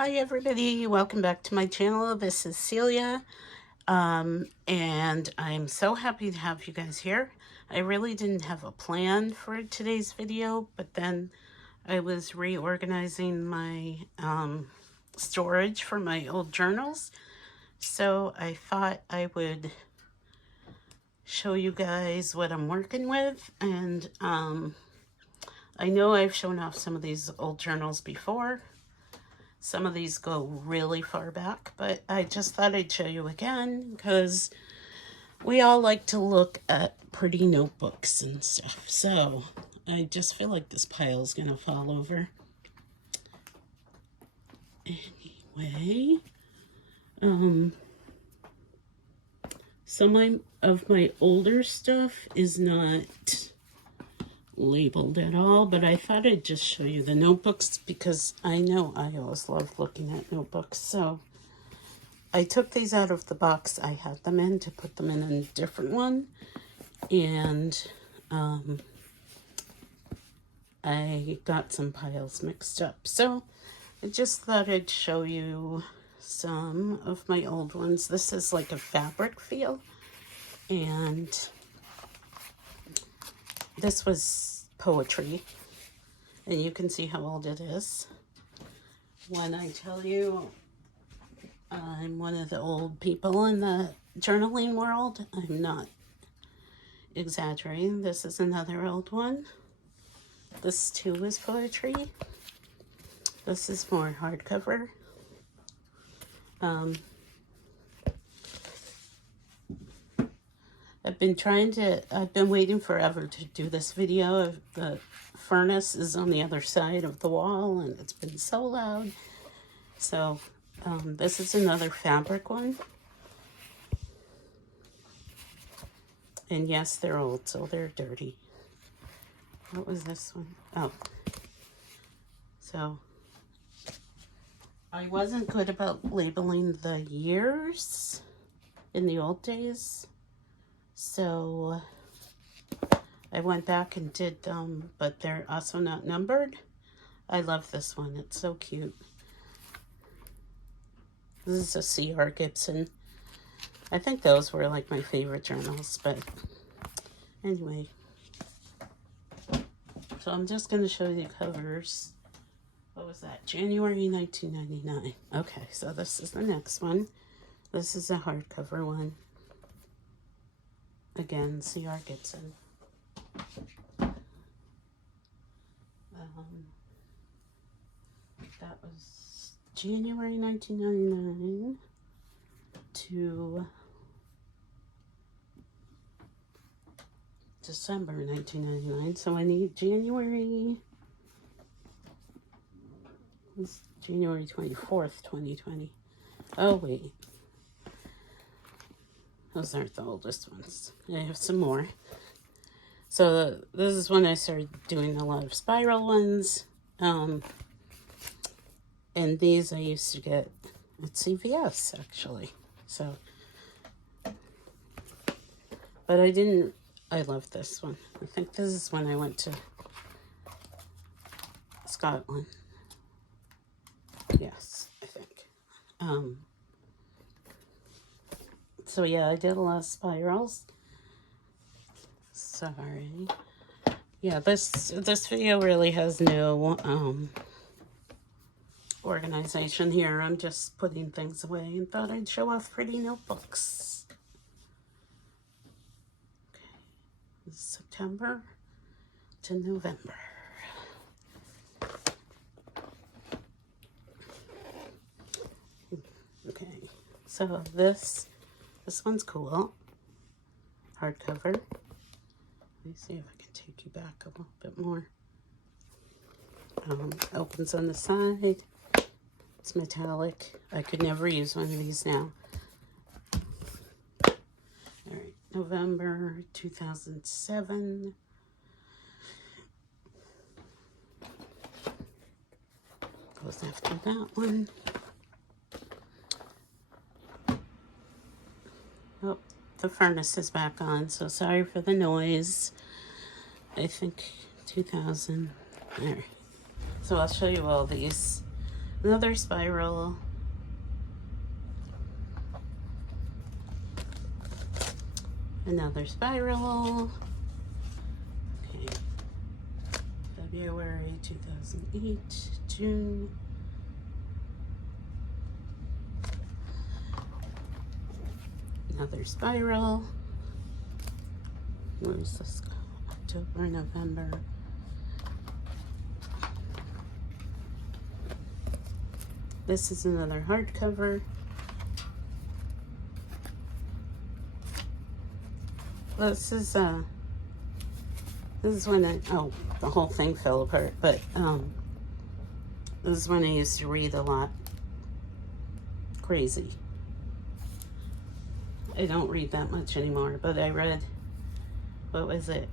Hi everybody, welcome back to my channel. This is Celia, and I'm so happy to have you guys here. I really didn't have a plan for today's video, but then I was reorganizing my storage for my old journals, so I thought I would show you guys what I'm working with. And I know I've shown off some of these old journals before. Some of these go really far back, but I just thought I'd show you again because we all like to look at pretty notebooks and stuff. So I just feel like this pile is going to fall over. Anyway, some of my older stuff is not labeled at all, but I thought I'd just show you the notebooks because I know I always love looking at notebooks. So I took these out of the box I had them in to put them in a different one, and I got some piles mixed up. So I just thought I'd show you some of my old ones. This is like a fabric feel, and this was poetry, and you can see how old it is. When I tell you I'm one of the old people in the journaling world, I'm not exaggerating. This is another old one. This too is poetry. This is more hardcover. I've been waiting forever to do this video. The furnace is on the other side of the wall and it's been so loud. So this is another fabric one. And yes, they're old, so they're dirty. What was this one? Oh. So I wasn't good about labeling the years in the old days. So I went back and did them, but they're also not numbered. I love this one. It's so cute. This is a C.R. Gibson. I think those were like my favorite journals, but anyway. So I'm just going to show you the covers. What was that? January 1999. Okay, so this is the next one. This is a hardcover one. Again, C.R. Gibson. That was January 1999 to December 1999. So I need January 24th, 2020. Oh, wait. Those aren't the oldest ones. I have some more. So this is when I started doing a lot of spiral ones. And these I used to get at CVS, actually. So, but I love this one. I think this is when I went to Scotland. Yes, I think. So yeah, I did a lot of spirals. Sorry. Yeah, this video really has no organization here. I'm just putting things away and thought I'd show off pretty notebooks. Okay, this is September to November. Okay, so this one's cool. Hardcover. Let me see if I can take you back a little bit more. Opens on the side. It's metallic. I could never use one of these now. All right, November 2007. Goes after that one. Oh, the furnace is back on, so sorry for the noise. I think 2000. All right. So I'll show you all these. Another spiral. Another spiral. Okay. February 2008, June. Another spiral. Where's this? October, November. This is another hardcover. This is when the whole thing fell apart, but this is when I used to read a lot. Crazy. I don't read that much anymore, but I read, what was it?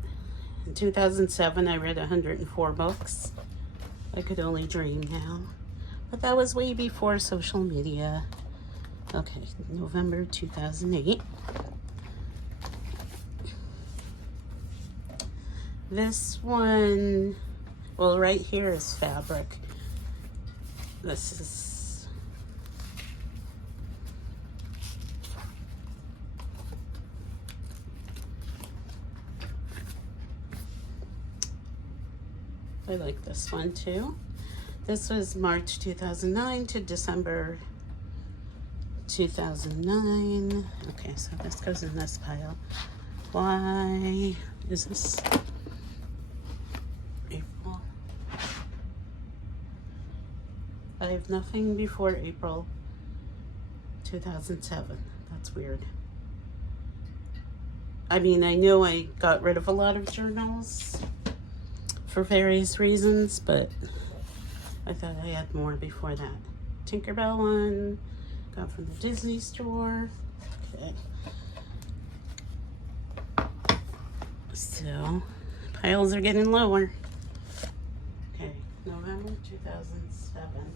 In 2007, I read 104 books. I could only dream now. But that was way before social media. Okay, November 2008. This one, well, right here is fabric. This is, I like this one too. This was March 2009 to December 2009. Okay, so this goes in this pile. Why is this April? I have nothing before April 2007. That's weird. I mean, I know I got rid of a lot of journals for various reasons, but I thought I had more before that. Tinkerbell one, got from the Disney store. Okay. So, piles are getting lower. Okay, November 2007.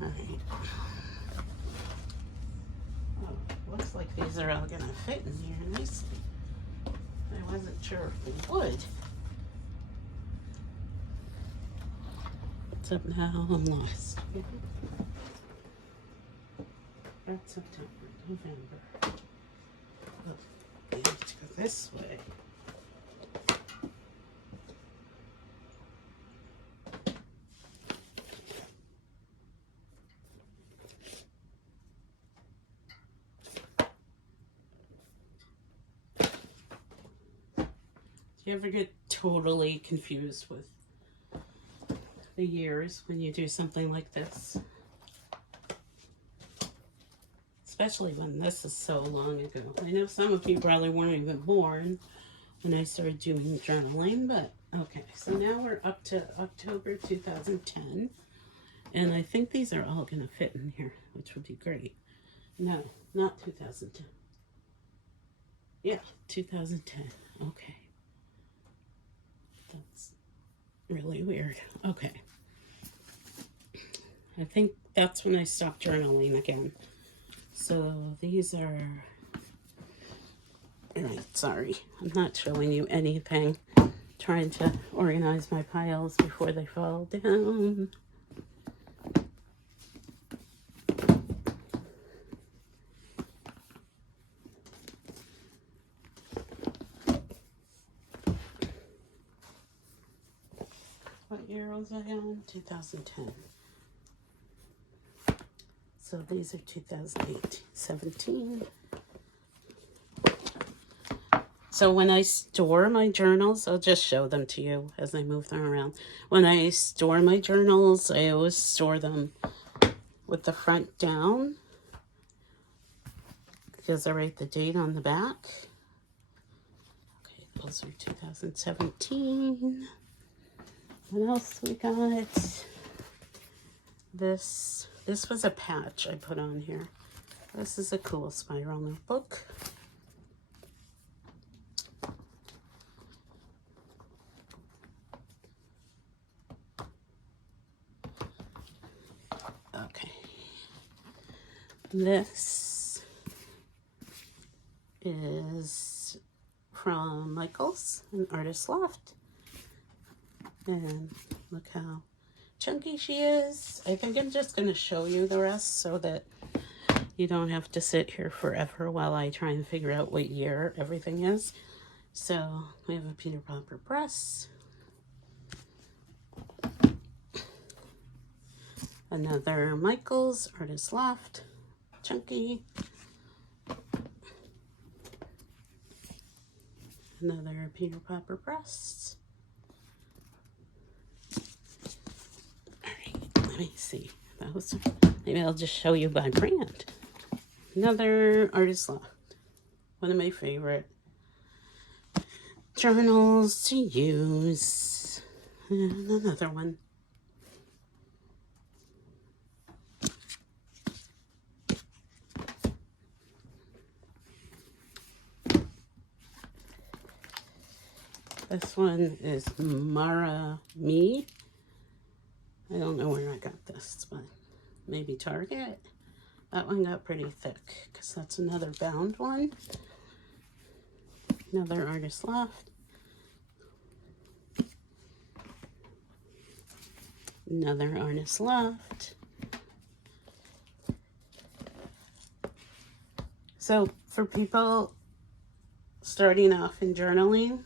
All right. Oh, looks like these are all gonna fit in here nicely. I wasn't sure if they would. Somehow I'm lost. That's September, November. Oh, I have to go this way. Do you ever get totally confused with the years when you do something like this? Especially when this is so long ago. I know some of you probably weren't even born when I started doing journaling, but okay. So now we're up to October 2010. And I think these are all going to fit in here, which would be great. No, not 2010. Yeah, 2010. Okay. That's really weird. Okay. I think that's when I stopped journaling again. So these are, all right, sorry. I'm not showing you anything. Trying to organize my piles before they fall down. What year was I on? 2010. So these are 2008, 17. So when I store my journals, I'll just show them to you as I move them around. When I store my journals, I always store them with the front down because I write the date on the back. Okay, those are 2017. What else we got? This was a patch I put on here. This is a cool spiral notebook. Okay. This is from Michael's, an artist loft. And look how chunky she is. I think I'm just going to show you the rest so that you don't have to sit here forever while I try and figure out what year everything is. So we have a Peter Popper press. Another Michaels Artist Loft, chunky. Another Peter Popper press. All right, let me see those. Maybe I'll just show you by brand. Another Artist Loft, one of my favorite journals to use. And another one. This one is Mara Me. I don't know where I got this, but maybe Target. That one got pretty thick because that's another bound one. Another Artist Loft. Another Artist Loft. So for people starting off in journaling,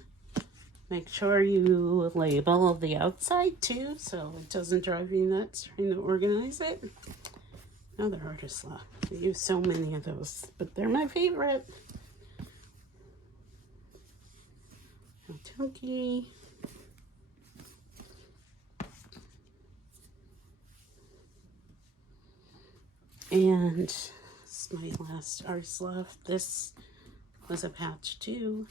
make sure you label the outside too, so it doesn't drive you nuts trying to organize it. Another Artist Loft. I use so many of those, but they're my favorite. Chunky. And this is my last Artist Loft. This was a patch too.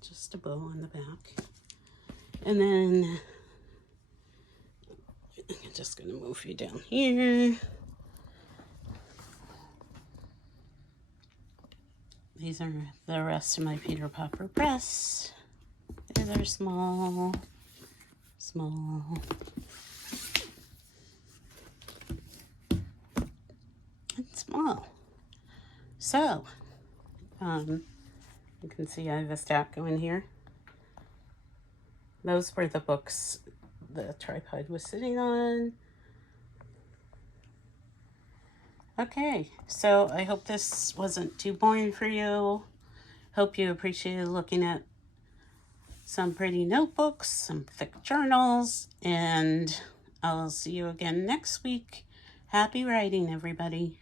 Just a bow on the back. And then I'm just going to move you down here. These are the rest of my Peter Popper press. They're small, small. And small. So, you can see I have a stack going here. Those were the books the tripod was sitting on. Okay, so I hope this wasn't too boring for you. Hope you appreciated looking at some pretty notebooks, some thick journals, and I'll see you again next week. Happy writing, everybody.